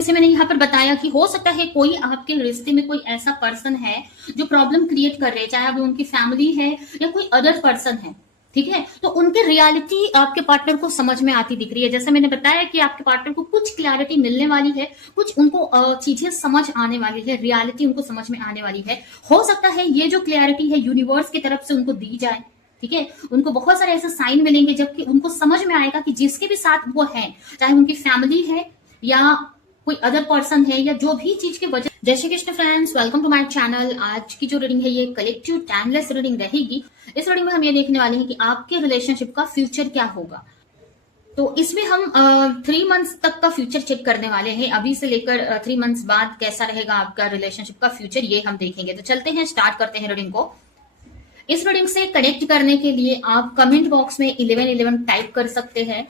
जैसे मैंने यहाँ पर बताया कि हो सकता है कोई आपके रिश्ते में कोई ऐसा पर्सन है जो प्रॉब्लम क्रिएट कर रहे हैं, चाहे वो उनकी फैमिली है या कोई अदर पर्सन है। ठीक है, तो उनकी रियलिटी आपके पार्टनर को समझ में आती दिख रही है। जैसे मैंने बताया कि आपके पार्टनर को कुछ क्लैरिटी मिलने वाली है, कुछ उनको चीजें समझ आने वाली है, रियलिटी उनको समझ में आने वाली है। हो सकता है ये जो क्लैरिटी है यूनिवर्स की तरफ से उनको दी जाए। ठीक है, उनको बहुत सारे ऐसे साइन मिलेंगे जबकि उनको समझ में आएगा कि जिसके भी साथ वो है, चाहे उनकी फैमिली है या कोई अदर पर्सन है या जो भी चीज की वजह। जय Shri Krishna friends, welcome to my channel. आज की जो रीडिंग है ये कलेक्टिव टाइमलेस रीडिंग रहेगी। इस रीडिंग में हम ये देखने वाले हैं कि आपके रिलेशनशिप का फ्यूचर क्या होगा। तो इसमें हम 3 मंथ्स तक का फ्यूचर चेक करने वाले हैं। अभी से लेकर 3 मंथ्स बाद कैसा रहेगा आपका रिलेशनशिप का फ्यूचर, ये हम देखेंगे। तो चलते हैं, स्टार्ट करते हैं रीडिंग को। इस रीडिंग से कनेक्ट करने के लिए आप कमेंट बॉक्स में 1111 टाइप कर सकते हैं।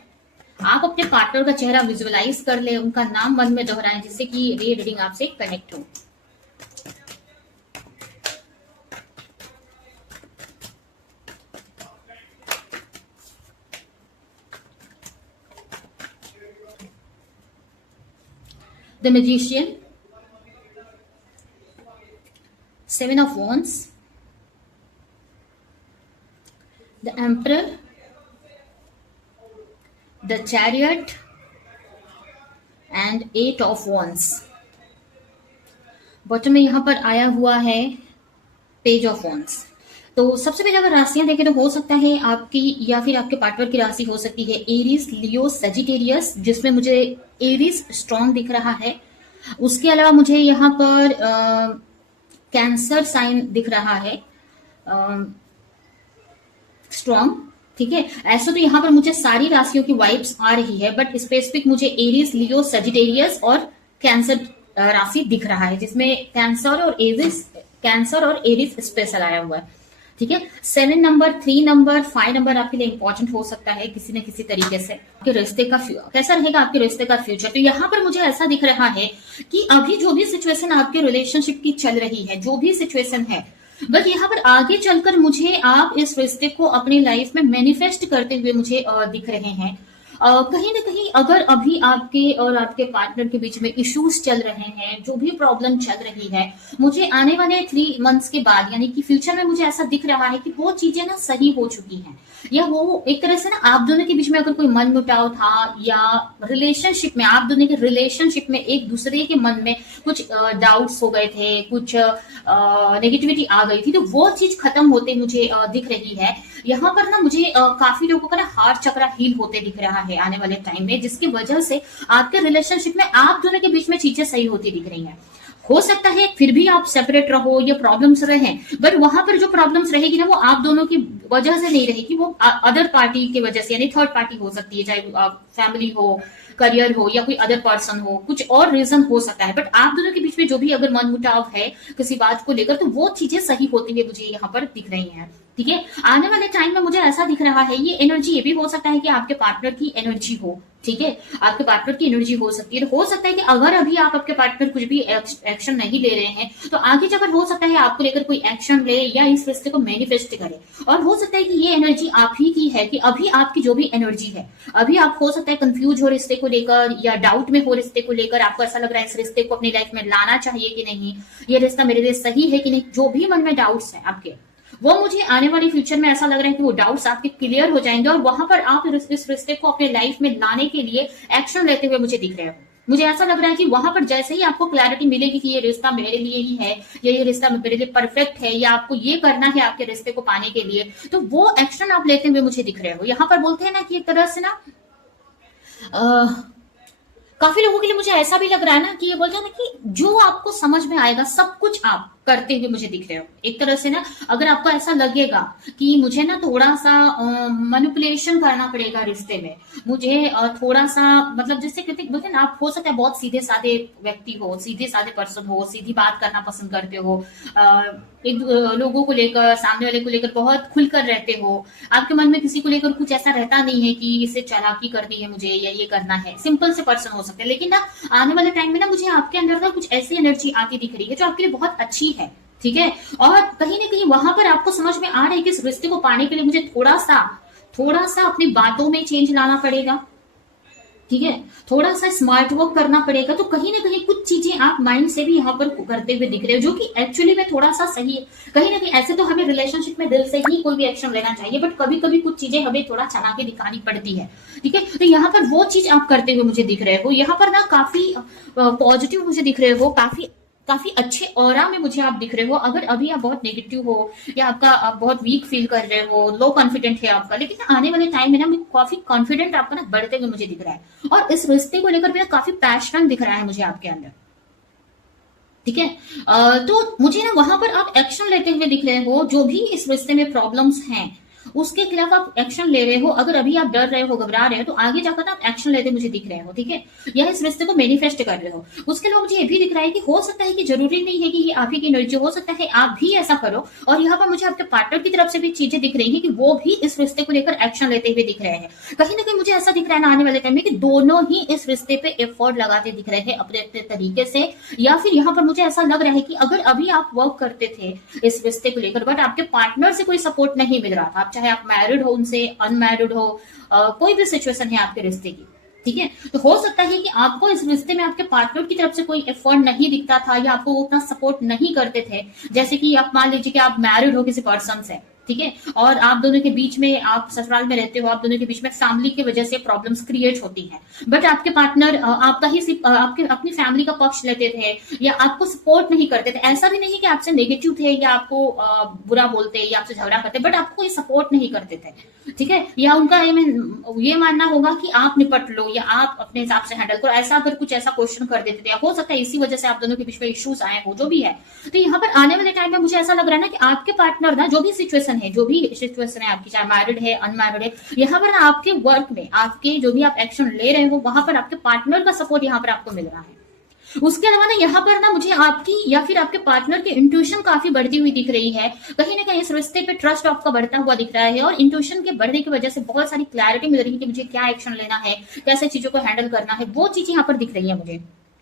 आप अपने पार्टनर का चेहरा विजुअलाइज कर ले, उनका नाम मन में दोहराएं जिससे कि ये रीडिंग आपसे कनेक्ट हो। The magician, 7 of wands, the emperor, the chariot and 8 of wands. Bottom में यहां पर आया हुआ है पेज ऑफ वॉन्ड्स। तो सबसे पहले अगर राशियां देखें तो हो सकता है आपकी या फिर आपके पार्टनर की राशि हो सकती है एरीज, लियो, सजिटेरियस, जिसमें मुझे एरीज स्ट्रॉन्ग दिख रहा है। उसके अलावा मुझे यहाँ पर कैंसर साइन दिख रहा है स्ट्रॉन्ग। ठीक है, ऐसा तो यहाँ पर मुझे सारी राशियों की वाइब्स आ रही है, बट स्पेसिफिक मुझे एरीज, लियो, सजिटेरियस और कैंसर राशि दिख रहा है, जिसमें कैंसर और एरीज स्पेशल आया हुआ है। ठीक है, 7 नंबर, 3 नंबर, 5 नंबर आपके लिए इंपॉर्टेंट हो सकता है किसी न किसी तरीके से। आपके रिश्ते का कैसा रहेगा, आपके रिश्ते का फ्यूचर। तो यहाँ पर मुझे ऐसा दिख रहा है कि अभी जो भी सिचुएशन आपके रिलेशनशिप की चल रही है, जो भी सिचुएशन है, बट यहाँ पर आगे चलकर मुझे आप इस रिश्ते को अपनी लाइफ में मैनिफेस्ट करते हुए मुझे दिख रहे हैं। कहीं ना कहीं अगर अभी आपके और आपके पार्टनर के बीच में इश्यूज चल रहे हैं, जो भी प्रॉब्लम चल रही है, मुझे आने वाले 3 मंथ्स के बाद यानी कि फ्यूचर में मुझे ऐसा दिख रहा है कि वो चीजें ना सही हो चुकी हैं, या वो एक तरह से ना आप दोनों के बीच में अगर कोई मन मुटाव था या रिलेशनशिप में आप दोनों के रिलेशनशिप में एक दूसरे के मन में कुछ डाउट्स हो गए थे, कुछ नेगेटिविटी आ गई थी, तो वो चीज खत्म होते मुझे दिख रही है। यहाँ पर ना मुझे काफी लोगों का ना हार्ट चक्रा हील होते दिख रहा है आने वाले टाइम में, जिसकी वजह से आपके रिलेशनशिप में आप दोनों के बीच में चीजें सही होती दिख रही हैं। हो सकता है फिर भी आप सेपरेट रहो या प्रॉब्लम्स रहे, बट वहां पर जो प्रॉब्लम्स रहेगी ना वो आप दोनों की वजह से नहीं रहेगी, वो अदर पार्टी की वजह से, यानी थर्ड पार्टी हो सकती है, चाहे फैमिली हो, करियर हो या कोई अदर पर्सन हो, कुछ और रीजन हो सकता है। बट आप दोनों के बीच में जो भी अगर मन मुटाव है किसी बात को लेकर, तो वो चीजें सही होती हुई मुझे यहाँ पर दिख रही हैं। ठीक है, आने वाले टाइम में मुझे ऐसा दिख रहा है, ये एनर्जी ये भी हो सकता है कि आपके पार्टनर की एनर्जी हो। ठीक है, आपके पार्टनर की एनर्जी हो सकती है। तो हो सकता है कि अगर अभी आप आपके पार्टनर कुछ भी एक्शन नहीं ले रहे हैं, तो आगे जाकर हो सकता है आपको लेकर कोई एक्शन ले या इस रिश्ते को मैनिफेस्ट करे। और हो सकता है कि ये एनर्जी आप ही की है, कि अभी आपकी जो भी एनर्जी है, अभी आप हो सकता है कंफ्यूज हो रिश्ते को लेकर या डाउट में हो रिश्ते को लेकर, आपको ऐसा लग रहा है इस रिश्ते को अपनी लाइफ में लाना चाहिए कि नहीं, ये रिश्ता मेरे लिए सही है कि नहीं, जो भी मन में डाउट्स है आपके, वो मुझे आने वाले फ्यूचर में ऐसा लग रहा है कि वो डाउट्स आपके क्लियर हो जाएंगे और वहां पर आप इस रिश्ते को अपने लाइफ में लाने के लिए एक्शन लेते हुए मुझे दिख रहे हो। मुझे ऐसा लग रहा है कि वहां पर जैसे ही आपको क्लैरिटी मिलेगी कि ये रिश्ता मेरे लिए ही है या ये रिश्ता मेरे लिए परफेक्ट है या आपको ये करना है आपके रिश्ते को पाने के लिए, तो वो एक्शन आप लेते हुए मुझे दिख रहे हो। यहाँ पर बोलते हैं ना कि एक तरह से ना काफी लोगों के लिए मुझे ऐसा भी लग रहा है ना कि ये बोलते हैं ना कि जो आपको समझ में आएगा सब कुछ आप करते हुए मुझे दिख रहे हो। एक तरह से ना अगर आपको ऐसा लगेगा कि मुझे ना थोड़ा सा मैनिपुलेशन करना पड़ेगा रिश्ते में, मुझे थोड़ा सा मतलब जैसे कहते बोलते हैं ना, आप हो सकता है बहुत सीधे साधे व्यक्ति हो, सीधे साधे पर्सन हो, सीधी बात करना पसंद करते हो, लोगों को लेकर, सामने वाले को लेकर बहुत खुलकर रहते हो, आपके मन में किसी को लेकर कुछ ऐसा रहता नहीं है कि इसे चालाकी करनी है मुझे या ये करना है, सिंपल से पर्सन हो सकते हैं। लेकिन ना आने वाले टाइम में ना मुझे आपके अंदर ना कुछ ऐसी एनर्जी आती दिख रही है जो आपके लिए बहुत अच्छी है। ठीक है, और कहीं ना कहीं वहां पर आपको समझ में आ रहा है कि इस रिश्ते को पाने के लिए मुझे थोड़ा सा अपनी बातों में चेंज लाना पड़ेगा। ठीक है, थोड़ा सा स्मार्ट वर्क करना पड़ेगा। तो कहीं ना कहीं कुछ चीजें आप माइंड से भी यहाँ पर करते हुए दिख रहे हो, जो कि एक्चुअली में थोड़ा सा सही है। कहीं ना कहीं ऐसे तो हमें रिलेशनशिप में दिल से ही कोई भी एक्शन लेना चाहिए, बट कभी कभी कुछ चीजें हमें थोड़ा चला के दिखानी पड़ती है। ठीक है, तो यहाँ पर वो चीज आप करते हुए मुझे दिख रहे हो। यहाँ पर ना काफी पॉजिटिव मुझे दिख रहे हो, काफी काफी अच्छे ऑरा में मुझे आप दिख रहे हो। अगर अभी आप बहुत नेगेटिव हो या आपका आप बहुत वीक फील कर रहे हो, लो कॉन्फिडेंट है आपका, लेकिन आने वाले टाइम में ना काफी कॉन्फिडेंट आपका ना बढ़ते हुए मुझे दिख रहा है। और इस रिश्ते को लेकर भी काफी पैशन दिख रहा है मुझे आपके अंदर। ठीक है, तो मुझे ना वहां पर आप एक्शन लेते हुए दिख रहे हो। जो भी इस रिश्ते में प्रॉब्लम्स हैं उसके खिलाफ आप एक्शन ले रहे हो। अगर अभी आप डर रहे हो, घबरा रहे हो, तो आगे जाकर ना आप एक्शन लेते मुझे दिख रहे हो। ठीक है, या इस रिश्ते को मैनिफेस्ट कर रहे हो। उसके अलावा मुझे ये भी दिख रहा है कि हो सकता है कि जरूरी नहीं है कि ये आप ही की एनर्जी, हो सकता है आप भी ऐसा करो। और यहाँ पर मुझे आपके पार्टनर की तरफ से भी चीजें दिख रही है कि वो भी इस रिश्ते को लेकर एक्शन लेते हुए दिख रहे हैं। कहीं ना कहीं मुझे ऐसा दिख रहा है ना आने वाले टाइम में कि दोनों ही इस रिश्ते पे एफर्ट लगाते दिख रहे हैं अपने अपने तरीके से। या फिर यहाँ पर मुझे ऐसा लग रहा है कि अगर अभी आप वर्क करते थे इस रिश्ते को लेकर, बट आपके पार्टनर से कोई सपोर्ट नहीं मिल रहा था, आप चाहे आप मैरिड हो, उनसे अनमैरिड हो, कोई भी सिचुएशन है आपके रिश्ते की। ठीक है, तो हो सकता है कि आपको इस रिश्ते में आपके पार्टनर की तरफ से कोई एफर्ट नहीं दिखता था, या आपको उतना सपोर्ट नहीं करते थे। जैसे कि आप मान लीजिए कि आप मैरिड हो किसी पर्सन से, ठीक है, और आप दोनों के बीच में, आप ससुराल में रहते हो, आप दोनों के बीच में फैमिली की वजह से प्रॉब्लम्स क्रिएट होती हैं, बट आपके पार्टनर आपका ही सिर्फ आपके अपनी फैमिली का पक्ष लेते थे या आपको सपोर्ट नहीं करते थे। ऐसा भी नहीं कि आपसे नेगेटिव थे या आपको बुरा बोलते या आपसे झगड़ा करते, बट आपको कोई सपोर्ट नहीं करते थे। ठीक है, या उनका ये मानना होगा कि आप निपट लो या आप अपने हिसाब से हैंडल करो, ऐसा अगर कुछ ऐसा क्वेश्चन कर देते थे। हो सकता है इसी वजह से आप दोनों के बीच में इश्यूज आए हो, जो भी है। तो यहाँ पर आने वाले टाइम में मुझे ऐसा लग रहा है ना कि आपके पार्टनर ना, जो भी सिचुएशन है आपकी, चाहे मैरिड है अनमैरिड है, यहाँ पर ना आपके वर्क में, आपके जो भी आप एक्शन ले रहे हो, वहां पर आपके पार्टनर का सपोर्ट यहाँ पर आपको मिल रहा है। उसके अलावा ना यहाँ पर ना मुझे आपकी या फिर आपके पार्टनर की इंट्यूशन काफी बढ़ती हुई दिख रही है। कहीं ना कहीं इस रिश्ते पे ट्रस्ट आपका बढ़ता हुआ दिख रहा है, और इंट्यूशन के बढ़ने की वजह से बहुत सारी क्लैरिटी मिल रही है कि मुझे क्या एक्शन लेना है, कैसे चीजों को हैंडल करना है, वो चीजें यहाँ पर दिख रही है मुझे।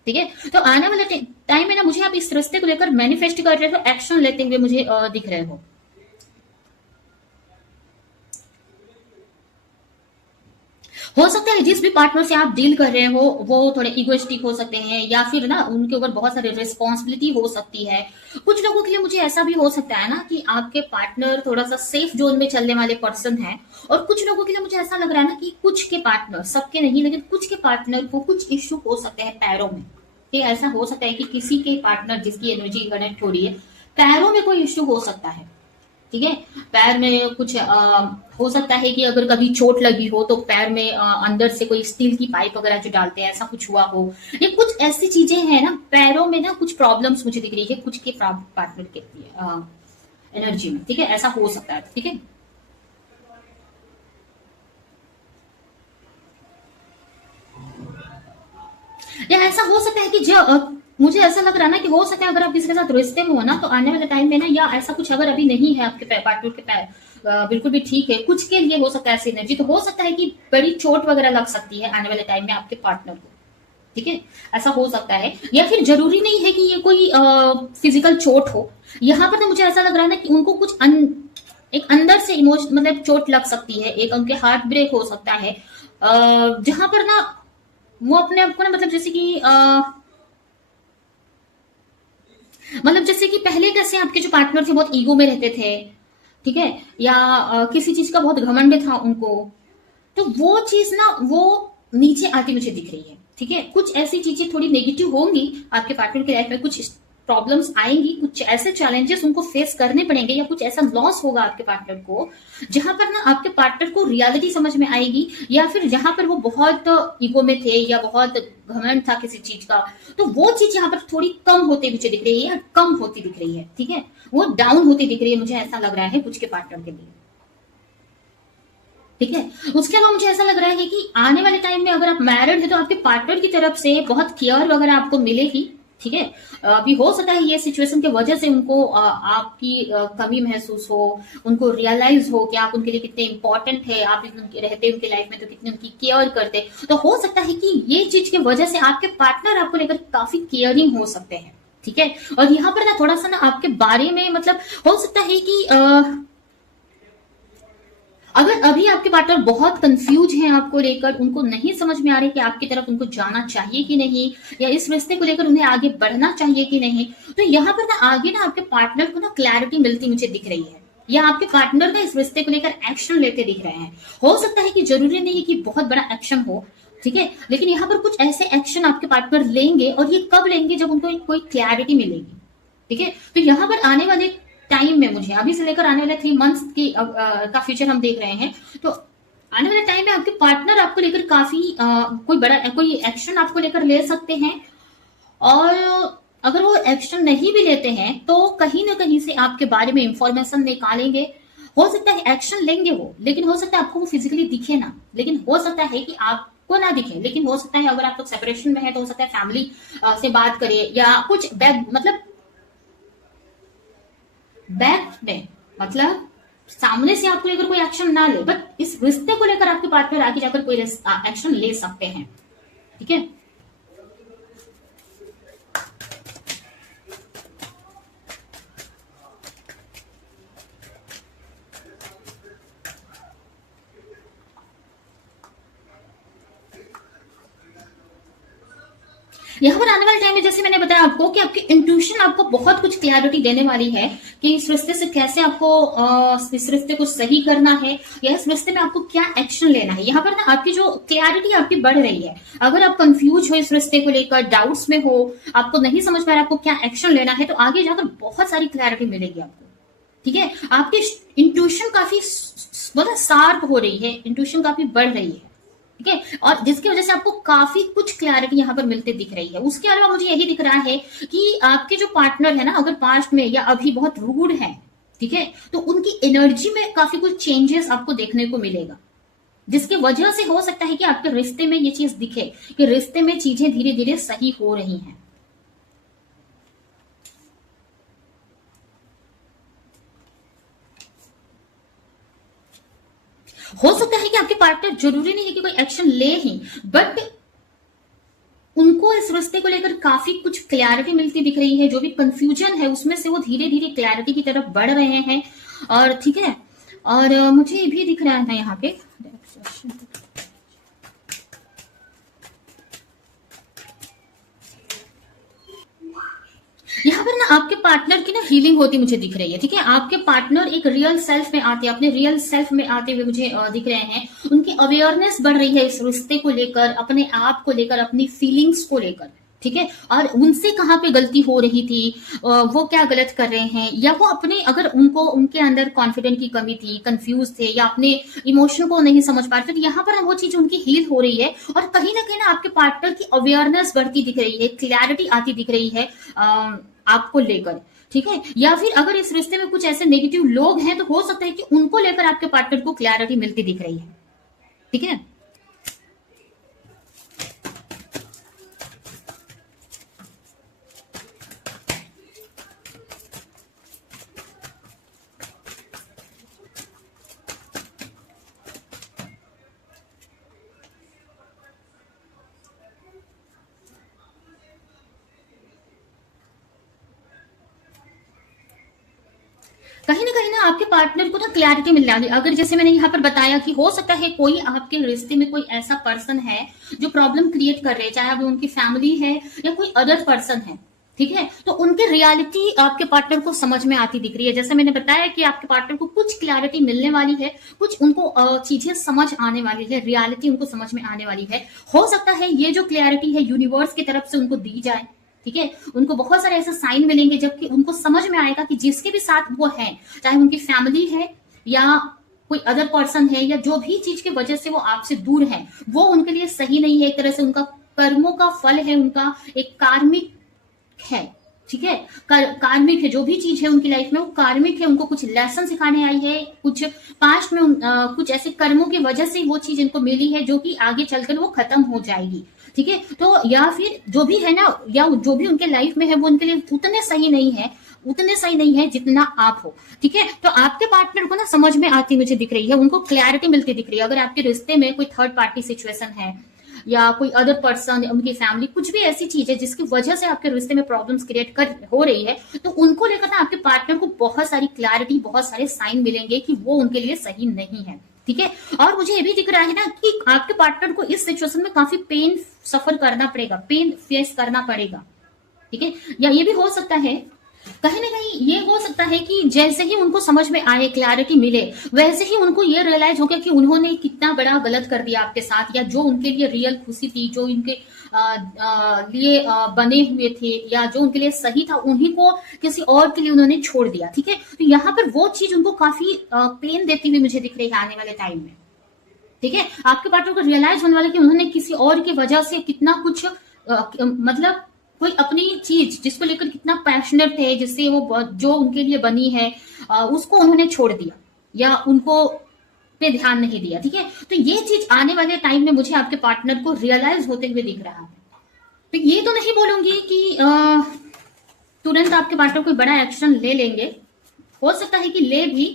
ठीक है, तो आने वाले टाइम में ना मुझे आप इस रिश्ते को लेकर मैनिफेस्ट कर रहे हो, एक्शन लेते हुए मुझे दिख रहे हो। हो सकता है जिस भी पार्टनर से आप डील कर रहे हो वो थोड़े इगोइस्टिक हो सकते हैं, या फिर ना उनके ऊपर बहुत सारी रिस्पॉन्सिबिलिटी हो सकती है। कुछ लोगों के लिए मुझे ऐसा भी हो सकता है ना कि आपके पार्टनर थोड़ा सा सेफ जोन में चलने वाले पर्सन है। और कुछ लोगों के लिए मुझे ऐसा लग रहा है ना कि कुछ के पार्टनर, सबके नहीं लेकिन कुछ के पार्टनर को कुछ इश्यू हो सकते हैं पैरों में। कि ऐसा हो सकता है कि किसी के पार्टनर जिसकी एनर्जी कनेक्ट हो रही है, पैरों में कोई इश्यू हो सकता है। ठीक है, पैर में कुछ हो सकता है कि अगर कभी चोट लगी हो तो पैर में अंदर से कोई स्टील की पाइप वगैरह जो डालते हैं, ऐसा कुछ हुआ हो। ये कुछ ऐसी चीजें हैं ना, पैरों में ना कुछ प्रॉब्लम्स मुझे दिख रही है कुछ के पार्टनर के एनर्जी में। ठीक है, ऐसा हो सकता है। ठीक है, या ऐसा हो सकता है कि जो मुझे ऐसा लग रहा है ना कि हो सकता है अगर आप किसी के साथ रिश्ते में हो ना, तो आने वाले टाइम में ना, या ऐसा कुछ अगर अभी नहीं है आपके पार्टनर के पैर बिल्कुल भी ठीक है, कुछ के लिए हो सकता है ऐसी एनर्जी, तो हो सकता है कि बड़ी चोट वगैरह लग सकती है आने वाले टाइम में आपके पार्टनर को। ठीक है, ऐसा हो सकता है। या फिर जरूरी नहीं है कि ये कोई फिजिकल चोट हो। यहाँ पर तो मुझे ऐसा लग रहा है ना कि उनको कुछ एक अंदर से इमोशन मतलब चोट लग सकती है, एक उनके हार्ट ब्रेक हो सकता है, जहां पर ना वो अपने आप को ना, मतलब जैसे कि मतलब जैसे कि पहले कैसे आपके जो पार्टनर थे बहुत ईगो में रहते थे, ठीक है, या किसी चीज का बहुत घमंड था उनको, तो वो चीज ना वो नीचे आती मुझे दिख रही है। ठीक है, कुछ ऐसी चीजें थोड़ी नेगेटिव होंगी आपके पार्टनर की लाइफ में, कुछ प्रॉब्लम्स आएंगी, कुछ ऐसे चैलेंजेस उनको फेस करने पड़ेंगे, या कुछ ऐसा लॉस होगा आपके पार्टनर को जहां पर ना आपके पार्टनर को रियलिटी समझ में आएगी, या फिर जहां पर वो बहुत ईगो में थे या बहुत घमंड था किसी चीज का, तो वो चीज यहाँ पर थोड़ी कम होती मुझे दिख रही है, या कम होती दिख रही है। ठीक है, वो डाउन होती दिख रही है, मुझे ऐसा लग रहा है कुछ के पार्टनर के लिए। ठीक है, उसके अलावा मुझे ऐसा लग रहा है कि आने वाले टाइम में अगर आप मैरिड है तो आपके पार्टनर की तरफ से बहुत केयर वगैरह आपको मिलेगी। ठीक है, अभी हो सकता है ये सिचुएशन की वजह से उनको आपकी कमी महसूस हो, उनको रियलाइज हो कि आप उनके लिए कितने इंपॉर्टेंट है, आप उनके रहते उनके लाइफ में तो कितने उनकी केयर करते। तो हो सकता है कि ये चीज की वजह से आपके पार्टनर आपको लेकर काफी केयरिंग हो सकते हैं। ठीक है, और यहाँ पर ना थोड़ा सा ना आपके बारे में, मतलब हो सकता है कि अगर अभी आपके पार्टनर बहुत कंफ्यूज हैं आपको लेकर, उनको नहीं समझ में आ रही कि आपकी तरफ उनको जाना चाहिए कि नहीं, या इस रिश्ते को लेकर उन्हें आगे बढ़ना चाहिए कि नहीं, तो यहाँ पर ना आगे ना आपके पार्टनर को ना क्लैरिटी मिलती मुझे दिख रही है, या आपके पार्टनर ना इस रिश्ते को लेकर एक्शन लेते दिख रहे हैं। हो सकता है कि जरूरी नहीं है कि बहुत बड़ा एक्शन हो, ठीक है, लेकिन यहाँ पर कुछ ऐसे एक्शन आपके पार्टनर लेंगे, और ये कब लेंगे, जब उनको कोई क्लैरिटी मिलेगी, ठीक है। तो यहाँ पर आने वाले टाइम में, मुझे अभी से लेकर आने वाले 3 मंथ्स की का फ्यूचर हम देख रहे हैं, तो आने वाले टाइम में आपके पार्टनर आपको लेकर काफी कोई एक्शन आपको लेकर ले सकते हैं, और अगर वो एक्शन नहीं भी लेते हैं तो कहीं ना कहीं से आपके बारे में इंफॉर्मेशन निकालेंगे। हो सकता है एक्शन लेंगे वो, लेकिन हो सकता है आपको वो फिजिकली दिखे ना, लेकिन हो सकता है कि आपको ना दिखे, लेकिन हो सकता है अगर आप लोग सेपरेशन में है तो हो सकता है फैमिली से बात करें, या कुछ बैक में, मतलब सामने से आपको लेकर कोई एक्शन ना ले, बट इस रिश्ते को लेकर आपके पार्टनर आगे जाकर कोई एक्शन ले सकते हैं, ठीक है। यहाँ पर आने वाले टाइम में जैसे मैंने बताया आपको कि आपकी इंट्यूशन आपको बहुत कुछ क्लैरिटी देने वाली है कि इस रिश्ते से कैसे आपको इस रिश्ते को सही करना है, या इस रिश्ते में आपको क्या एक्शन लेना है। यहाँ पर ना आपकी जो क्लैरिटी आपकी बढ़ रही है। अगर आप कंफ्यूज हो इस रिश्ते को लेकर, डाउट्स में हो, आपको नहीं समझ पा रहा आपको क्या एक्शन लेना है, तो आगे जाकर बहुत सारी क्लैरिटी मिलेगी आपको, ठीक है। आपकी इंट्यूशन काफी मतलब शार्प हो रही है, इंट्यूशन काफी बढ़ रही है, ठीक है, और जिसकी वजह से आपको काफी कुछ क्लैरिटी यहाँ पर मिलते दिख रही है। उसके अलावा मुझे यही दिख रहा है कि आपके जो पार्टनर है ना, अगर पास्ट में या अभी बहुत रूड है, ठीक है, तो उनकी एनर्जी में काफी कुछ चेंजेस आपको देखने को मिलेगा, जिसकी वजह से हो सकता है कि आपके रिश्ते में ये चीज दिखे कि रिश्ते में चीजें धीरे धीरे सही हो रही हैं। हो सकता है कि आपके पार्टनर, जरूरी नहीं है कि कोई एक्शन ले ही, बट उनको इस रिश्ते को लेकर काफी कुछ क्लैरिटी मिलती दिख रही है। जो भी कंफ्यूजन है उसमें से वो धीरे धीरे क्लैरिटी की तरफ बढ़ रहे हैं, और ठीक है, और मुझे भी दिख रहा है ना यहाँ पे यहाँ पर ना आपके पार्टनर की ना हीलिंग होती मुझे दिख रही है, ठीक है। आपके पार्टनर एक रियल सेल्फ में आते, अपने रियल सेल्फ में आते हुए मुझे दिख रहे हैं। उनकी अवेयरनेस बढ़ रही है इस रिश्ते को लेकर, अपने आप को लेकर, अपनी फीलिंग्स को लेकर, ठीक है, और उनसे कहाँ पे गलती हो रही थी, वो क्या गलत कर रहे हैं, या वो अपने, अगर उनको उनके अंदर कॉन्फिडेंट की कमी थी, कंफ्यूज थे, या अपने इमोशन को नहीं समझ पा रहे थे, तो यहाँ पर वो चीज उनकी हील हो रही है, और कहीं ना आपके पार्टनर की अवेयरनेस बढ़ती दिख रही है, क्लैरिटी आती दिख रही है आपको लेकर, ठीक है। या फिर अगर इस रिश्ते में कुछ ऐसे नेगेटिव लोग हैं तो हो सकता है कि उनको लेकर आपके पार्टनर को क्लैरिटी मिलती दिख रही है, ठीक है। कहीं ना आपके पार्टनर को ना क्लैरिटी मिल जाएगी। अगर जैसे मैंने यहाँ पर बताया कि हो सकता है कोई आपके रिश्ते में कोई ऐसा पर्सन है जो प्रॉब्लम क्रिएट कर रहे हैं, चाहे अभी उनकी फैमिली है या कोई अदर पर्सन है, ठीक है, तो उनकी रियलिटी आपके पार्टनर को समझ में आती दिख रही है। जैसे मैंने बताया कि आपके पार्टनर को कुछ क्लैरिटी मिलने वाली है, कुछ उनको चीजें समझ आने वाली है, रियलिटी उनको समझ में आने वाली है। हो सकता है ये जो क्लैरिटी है यूनिवर्स की तरफ से उनको दी जाए, ठीक है, उनको बहुत सारे ऐसे साइन मिलेंगे जबकि उनको समझ में आएगा कि जिसके भी साथ वो है, चाहे उनकी फैमिली है या कोई अदर पर्सन है, या जो भी चीज की वजह से वो आपसे दूर है, वो उनके लिए सही नहीं है। एक तरह से उनका कर्मों का फल है, उनका एक कार्मिक है, ठीक है, कार्मिक है। जो भी चीज है उनकी लाइफ में वो कार्मिक है, उनको कुछ लेसन सिखाने आई है, कुछ पास्ट में कुछ ऐसे कर्मों की वजह से वो चीज इनको मिली है जो कि आगे चलकर वो खत्म हो जाएगी, ठीक है। तो या फिर जो भी है ना, या जो भी उनके लाइफ में है वो उनके लिए उतने सही नहीं है जितना आप हो, ठीक है। तो आपके पार्टनर को ना समझ में आती मुझे दिख रही है, उनको क्लैरिटी मिलती दिख रही है। अगर आपके रिश्ते में कोई थर्ड पार्टी सिचुएशन है या कोई अदर पर्सन, उनकी फैमिली, कुछ भी ऐसी चीज है जिसकी वजह से आपके रिश्ते में प्रॉब्लम्स क्रिएट हो रही है, तो उनको लेकर ना आपके पार्टनर को बहुत सारी क्लैरिटी, बहुत सारे साइन मिलेंगे कि वो उनके लिए सही नहीं है, ठीक है। और मुझे ये भी दिख रहा है ना कि आपके पार्टनर को इस सिचुएशन में काफी पेन सफर करना पड़ेगा, पेन फेस करना पड़ेगा, ठीक है। या ये भी हो सकता है, कहीं ना कहीं ये हो सकता है कि जैसे ही उनको समझ में आए, क्लैरिटी मिले, वैसे ही उनको ये रियलाइज हो गया कि उन्होंने कितना बड़ा गलत कर दिया आपके साथ, या जो उनके लिए रियल खुशी थी, जो उनके लिए बने हुए थे, या जो उनके लिए सही था, उन्हीं को किसी और के लिए उन्होंने छोड़ दिया, ठीक है। तो यहाँ पर वो चीज उनको काफी पेन देती हुई मुझे दिख रही है आने वाले टाइम में, ठीक है। आपके पार्टनर को रियलाइज होने वाला कि उन्होंने किसी और की वजह से कितना कुछ मतलब कोई अपनी चीज जिसको लेकर कितना पैशनेट थे, जिससे वो जो उनके लिए बनी है उसको उन्होंने छोड़ दिया, या उनको पे ध्यान नहीं दिया, ठीक है। तो ये चीज आने वाले टाइम में मुझे आपके पार्टनर को रियलाइज होते हुए दिख रहा है। तो ये तो नहीं बोलूंगी कि तुरंत आपके पार्टनर कोई बड़ा एक्शन ले लेंगे, हो सकता है कि ले भी,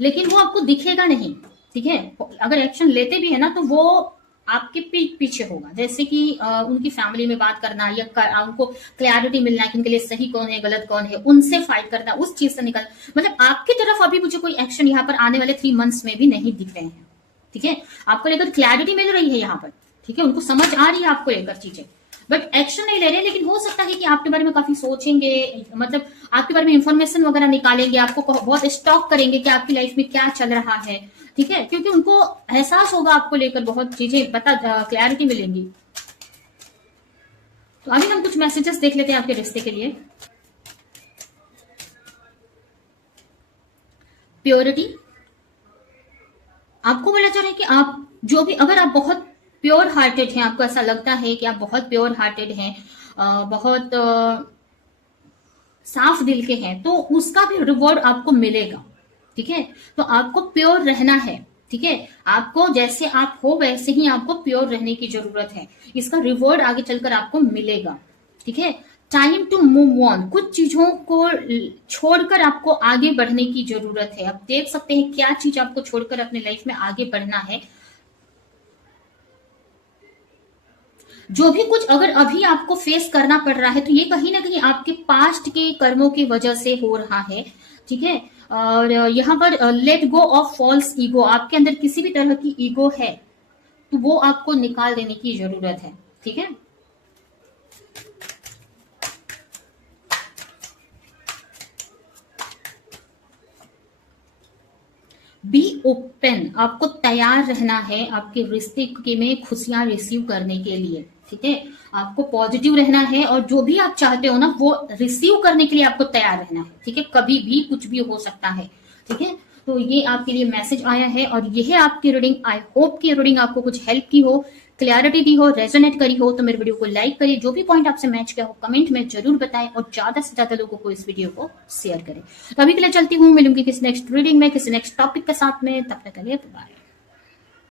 लेकिन वो आपको दिखेगा नहीं, ठीक है। अगर एक्शन लेते भी है ना, तो वो आपके पीछे होगा, जैसे कि उनकी फैमिली में बात करना, या उनको क्लैरिटी मिलना है कि उनके लिए सही कौन है, गलत कौन है, उनसे फाइट करना, उस चीज से निकल, मतलब आपकी तरफ अभी मुझे कोई एक्शन यहाँ पर आने वाले 3 मंथ्स में भी नहीं दिख रहे हैं, ठीक है। आपको लेकर क्लैरिटी मिल रही है यहाँ पर, ठीक है, उनको समझ आ रही है आपको लेकर चीजें, बट एक्शन नहीं ले रहे। लेकिन हो सकता है कि आपके बारे में काफी सोचेंगे, मतलब आपके बारे में इंफॉर्मेशन वगैरह निकालेंगे, आपको बहुत स्टॉक करेंगे कि आपकी लाइफ में क्या चल रहा है, ठीक है, क्योंकि उनको एहसास होगा आपको लेकर, बहुत चीजें पता, क्लैरिटी मिलेंगी। तो अभी हम कुछ मैसेजेस देख लेते हैं आपके रिश्ते के लिए। प्योरिटी, आपको बोला जा रहा है कि आप जो भी, अगर आप बहुत प्योर हार्टेड हैं, आपको ऐसा लगता है कि आप बहुत प्योर हार्टेड हैं, बहुत साफ दिल के हैं, तो उसका भी रिवॉर्ड आपको मिलेगा, ठीक है। तो आपको प्योर रहना है, ठीक है, आपको जैसे आप हो वैसे ही आपको प्योर रहने की जरूरत है, इसका रिवॉर्ड आगे चलकर आपको मिलेगा, ठीक है। टाइम टू मूव ऑन, कुछ चीजों को छोड़कर आपको आगे बढ़ने की जरूरत है। आप देख सकते हैं क्या चीज आपको छोड़कर अपने लाइफ में आगे बढ़ना है। जो भी कुछ अगर अभी आपको फेस करना पड़ रहा है, तो ये कहीं ना कहीं आपके पास्ट के कर्मों की वजह से हो रहा है, ठीक है। और यहाँ पर let go of false ego, आपके अंदर किसी भी तरह की ईगो है तो वो आपको निकाल देने की जरूरत है, ठीक है। बी ओपन, आपको तैयार रहना है आपके रिश्ते के में खुशियां रिसीव करने के लिए, ठीक है। आपको पॉजिटिव रहना है, और जो भी आप चाहते हो ना वो रिसीव करने के लिए आपको तैयार रहना है, ठीक है। कभी भी कुछ भी हो सकता है, ठीक है। तो ये आपके लिए मैसेज आया है, और ये है आपकी रीडिंग। आई होप की रीडिंग आपको कुछ हेल्प की हो, क्लैरिटी दी हो, रेजोनेट करी हो। तो मेरे वीडियो को लाइक करिए, जो भी पॉइंट आपसे मैच किया हो कमेंट में जरूर बताएं, और ज्यादा से ज्यादा लोगों को इस वीडियो को शेयर करें। तो अभी के लिए चलती हूँ, मिलूंगी किसी नेक्स्ट रीडिंग में, किसी नेक्स्ट टॉपिक के साथ में, तब तक के लिए बाय।